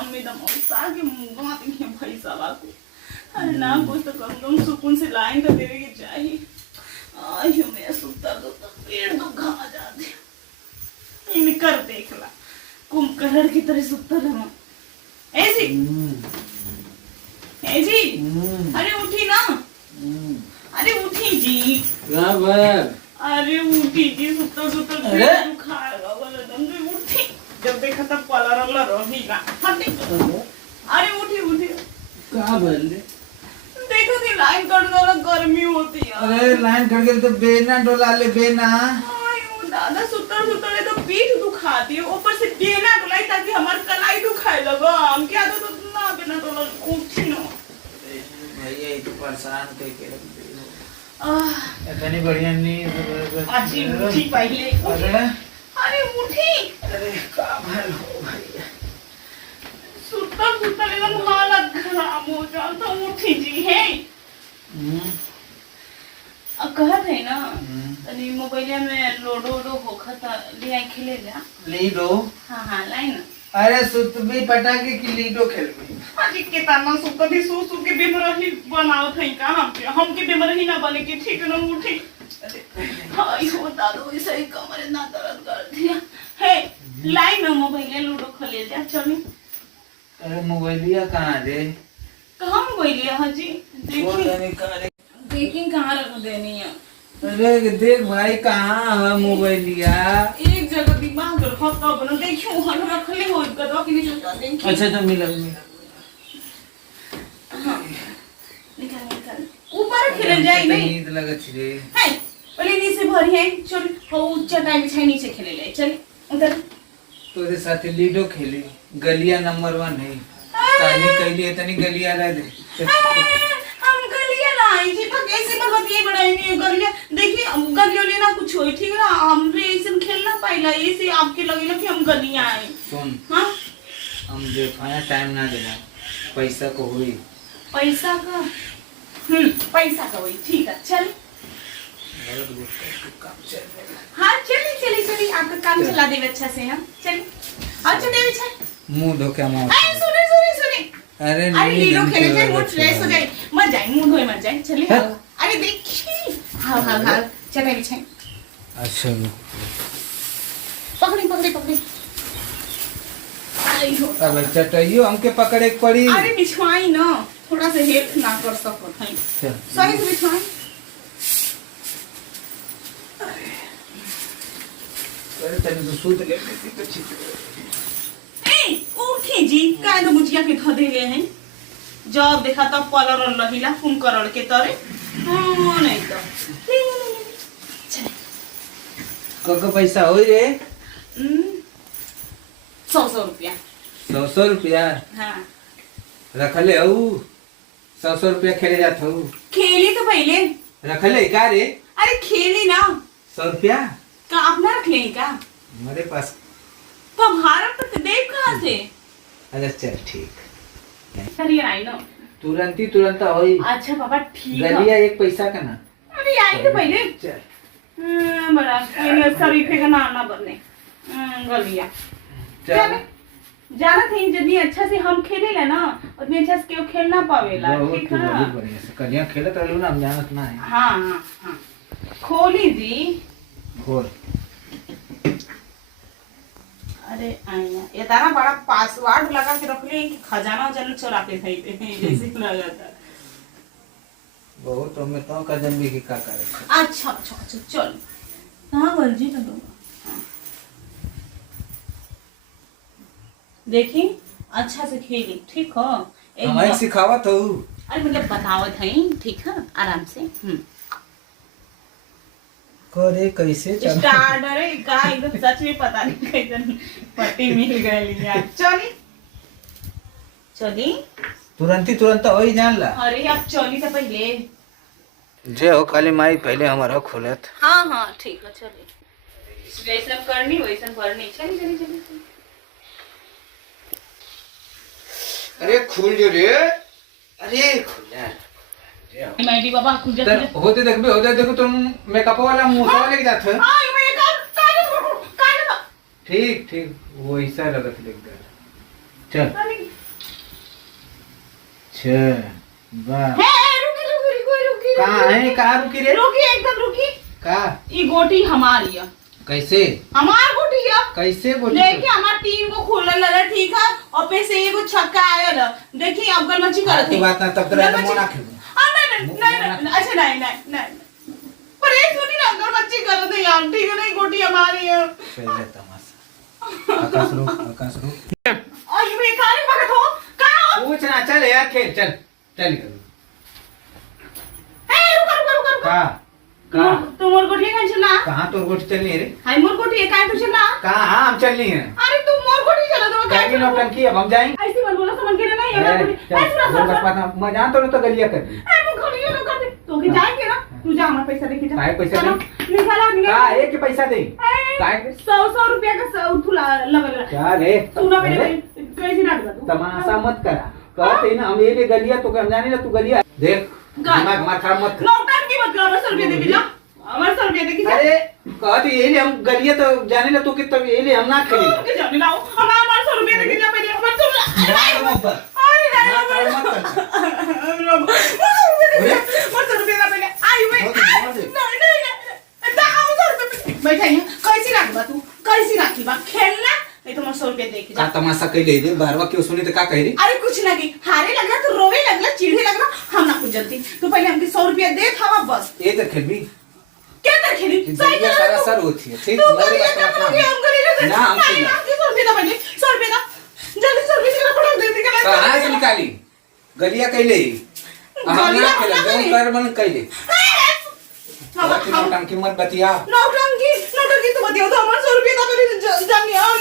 Lockdown में एकदम सागे मुंगा के पैसा बाको अरे ना कुछ तो कम सुकून से लाइन तो देवे की चाहिए। आयो मैं सुता तो पेड़ तो घा जाते इन कर देखला कुंभकर्ण की तरह सुता रहा ऐसी ऐसी। अरे उठी ना, अरे उठी जी। क्या बात? अरे उठी जी, सुता सुता पेट दुखाएगा वाला दम से उठी। जब देखा तब पलर रही ना हटे। अरे उठी उठी। क्या बोल रहे? देखो थी लाइन कट दो गर्मी होती है। अरे लाइन कट गई तो बेना डोला ले बेना। आयो दादा सुतर सुतर तो पीठ दुखाती है, ऊपर से बेना डोलाई ताकि हमार कलाई दुखाए लगा। हम क्या तो ना बेना डोला उठी ना। भैया ये तो परेशान करके रख दी हो। इतनी बढ़िया नहीं आजी उठी पहले। अरे अरे उठी। अरे क्या भर हो भैया। सुतर सुतर एकदम हालत खराब हो जाता। उठी जी है कहत है ना तनी मोबाइल में लोडो होखा था ले आई खेले जा लीडो। हाँ हाँ लाइन। अरे सुत भी पटाके की लीडो खेलबी। अजी के ताना सुत भी सु के बेमरही बनाओ थई का हम के बेमरही ना बने के ठीक न उठी। हाय हो दादो ऐसे ही कमर ना दर्द कर दिया है। लाइन में मोबाइल लूडो खेले जा चली। अरे मोबाइलिया कहाँ रे? कहाँ मोबाइलिया हाजी देखी कहाँ रख देनी है। अरे देख भाई कहाँ है मोबाइलिया? एक जगह दिमाग रखा तब न देखियो हम रखले हो गदवा के नीचे उतार देंगे। अच्छा तो मिला मिला। हां निकाल निकाल ऊपर खेले जाए नहीं। नींद लगत रे। है पहले नीचे भरी है चल हो चटाई बिछाई नीचे खेले ले चल उधर। तोरे साथ लीडो खेली गलिया नंबर 1 है। काली कैली इतनी गलिया रह दे। हम गलिया लाई जी पर कैसे भगवती बढ़ाई नहीं गलिया। देखिए गलियों लेना कुछ होई ठीक ना हम रे ऐसे खेलना पहला ऐसे आपके लगेला कि हम गलिया आए। सुन हां हम देखा टाइम ना देना पैसा को हुई पैसा का पैसा का हुई ठीक है चल। हाँ चलिए चलिए चलिए आपका काम चला देवे अच्छा से हम चलिए। अच्छा देवी छे मुंह धो के मार। अरे सुने सुने सुने अरे लीडो खेले जाए मूड फ्रेश हो जाए मत जाए मुंह धोए मत जाए चलिए। अरे देखिए हाँ हाँ हाँ चले बिछाए। अच्छा पकड़ी पकड़ी पकड़ी। अब चटाइयो हमके पकड़े के पड़ी। अरे बिछवाई ना थोड़ा सा हेल्प ना कर सको भाई सही से बिछवाई। अरे तने तो सूत ले तो ठीक ए उठी जी काहे तो मुझिया के ध देले हैं। जब देखा तब पलर लहिला फोन करड़ के तरे हां नहीं तो को पैसा होई रे? 100 रुपया। 100 रुपया हाँ रखले हऊ 100 रुपया खेले जात हऊ। खेली तो पहले रखले का रे? अरे खेली ना 100 रुपया का अपना रख ले का मेरे पास तो भारत तो देव कहाँ से। अच्छा चल ठीक अरे आई ना तुरंत होई। अच्छा बाबा ठीक है। गलिया एक पैसा का ना। अरे आई तो पहले चल बड़ा कोई शरीफे का नाना बने गलिया चल जाना थी जब अच्छा से हम खेले ला ना उतनी अच्छा से क्यों खेलना पावेला ठीक है। बहुत बढ़िया से कलिया खेलत रहलू ना हम जानत ना है। हाँ हाँ हाँ खोली जी खोल। अरे आया ये तारा बड़ा पासवर्ड लगा के रख ले कि खजाना जन चुरा के खाई थे जैसे लगा था। बहुत हमें तो का जन्मी की का करे। अच्छा अच्छा अच्छा चल कहाँ वर्जी ना दूंगा। देखी अच्छा से खेली ठीक हो। हमारे सिखावत हो। अरे मतलब बतावत है ठीक है आराम से। करे कैसे चल स्टार्ट अरे का एकदम सच में पता नहीं कैसे पट्टी मिल गई यार। चली चली तुरंत हो ही जान ला। अरे आप चली तो पहले जे हो काली माई पहले हमारा खोलत। हाँ हाँ ठीक है चलिए जैसा करनी वैसा करनी चली चली चली। अरे खुल जो रे। अरे खुल जा मैडी बाबा खुल जा होते देखो तुम मेकअप वाला मुंह से लेके जात है। ठीक वैसा लगत लेके चल अच्छा वाह रुकी रुकी रुकी रुकी कहाँ है कहाँ रुकी रे रुकी एकदम रुकी कहाँ ये गोटी हमारी है कैसे हमार गोटी है कैसे बोली देखिए हमार टीम को खोलल लगा ठीक है और पे से एगो छक्का आयल देखिए अब गलमची करत की बात ना तब तो गलमची- मोना खेल नहीं अच्छा नहीं पर एक सुनी ना गलमची करत है यार ठीक है नहीं गोटी हमारी है पहले तमाशा आकाश रुक और ये खाने भगत हो कहां हो पूछ ना चल यार खेल चल चल रुका कहाँ कहाँ तो मोर गोटी काहे चला कहाँ तोर गोटी चलनी है रे हाय मोर गोटी काहे तो चला कहाँ हाँ हम चलनी है अरे तू मोर गोटी चला तो क्या की नौटंकी अब हम जाएंगे ऐसी मत बोला समझ के नहीं है ए, गोटी चल, ऐसी ना बस बात ना, मैं जानता हूँ तो गलिया कर दी अरे मुंह खोलिए ना कर दे तो के जाएंगे ना तू जा हमारा पैसा लेके जा काहे पैसा चलो, दे? निकाला कहाँ एक के पैसा दे काहे के? 100 रुपया का उठुला लगल क्या रे तू ना मेरे कैसे डाल दू तमाशा मत करा कहते ना हम ये गलिया तो हम जाने ना तू गलिया देख दिमाग मार खराब मत कर नौटंकी मत कर 100 रुपया दे के जा हमारे 100 रुपया दे के जा अरे कहते ये लिए हम गलिया तो जाने ना तू कि तब ये लिए हम ना खेले के जाने लाओ हमारे 100 रुपया दे के जा पहले हमारे 100 ना मत कर अरे ना कर मत कर का तमाशा कैले दे बारवा क्यों सुनी तो का कह रही अरे कुछ लगी हारे लगला तो रोवे लगला चिढ़े लगला हम ना कुछ जल्दी तो पहले हमके 100 रुपया दे था बस ये तो खेल भी क्या कर खेली गलिया सारा सर होती है ठीक तू मेरे गलिया पास कर बात लोगे हम गलिया ना हम खेल 100 रुपया पहले 100 रुपया जल्दी 100 रुपया का पड़ा दे दे कहाँ से निकाली गलिया कैले हम ना खेला जौन कर मन कैले नौटंकी मत बतिया नौटंकी तो बताओ तो हमारे 100 रुपया का मेरे जानिए और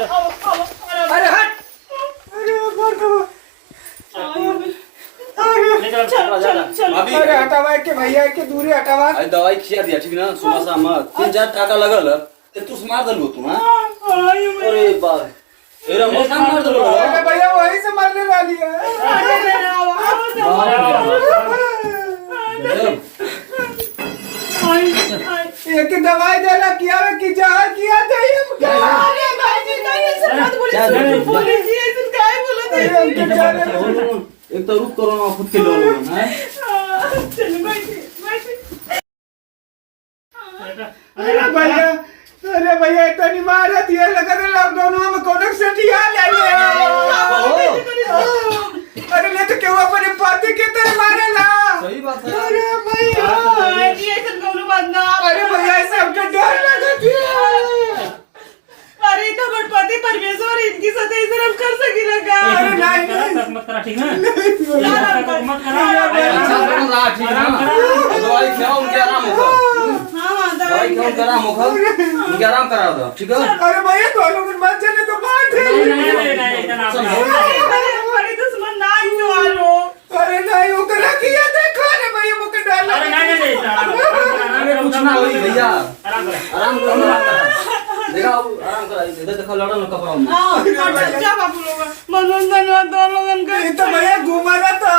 अरे हट अभी अरे हटावा के भैया के दूरी हटावा अरे दवाई खिया दिया ठीक ना सुबह शाम 3-4 टाका लगल ते तू मार दलू तू ना अरे बाप एरा मोटा मार दलू अरे भैया वही से मरने वाली है एक दवाई देना किया है कि जहर किया था ये एक तो रुक करो ना खुद के लो हैं अरे भैया इतनी मारा दिया लगा लॉकडाउन में कौन से दिया ले अरे ले तो क्यों अपने पति के तरह मारे ला सही बात है अरे भैया अरे भैया सबके डर लगती है अरे तो गणपति परमेश्वर इनकी सत्य हम कर सकी लगा अरे नहीं ठीक है मत अच्छा सुनो ना, ठीक है ना? दवाई खाओ, उनके आराम होगा। हाँ दवाई खाओ, उनके आराम होगा, उनके आराम करा दो, ठीक है? अरे भैया तो लोग मत चले तो बात है। नहीं जना बड़ी दुश्मन ना क्यों आ लो। अरे नहीं वो करा किया देखो रे भैया मुझे डाला। अरे नहीं अरे कुछ ना होई भैया, आराम कर आराम करो। देखा आराम करा, इधर देखो लड़ा ना कपड़ा में। हाँ अच्छा बाबू लोग मनोज धन्यवाद तो लोगन का ये तो भैया घुमा रहा था।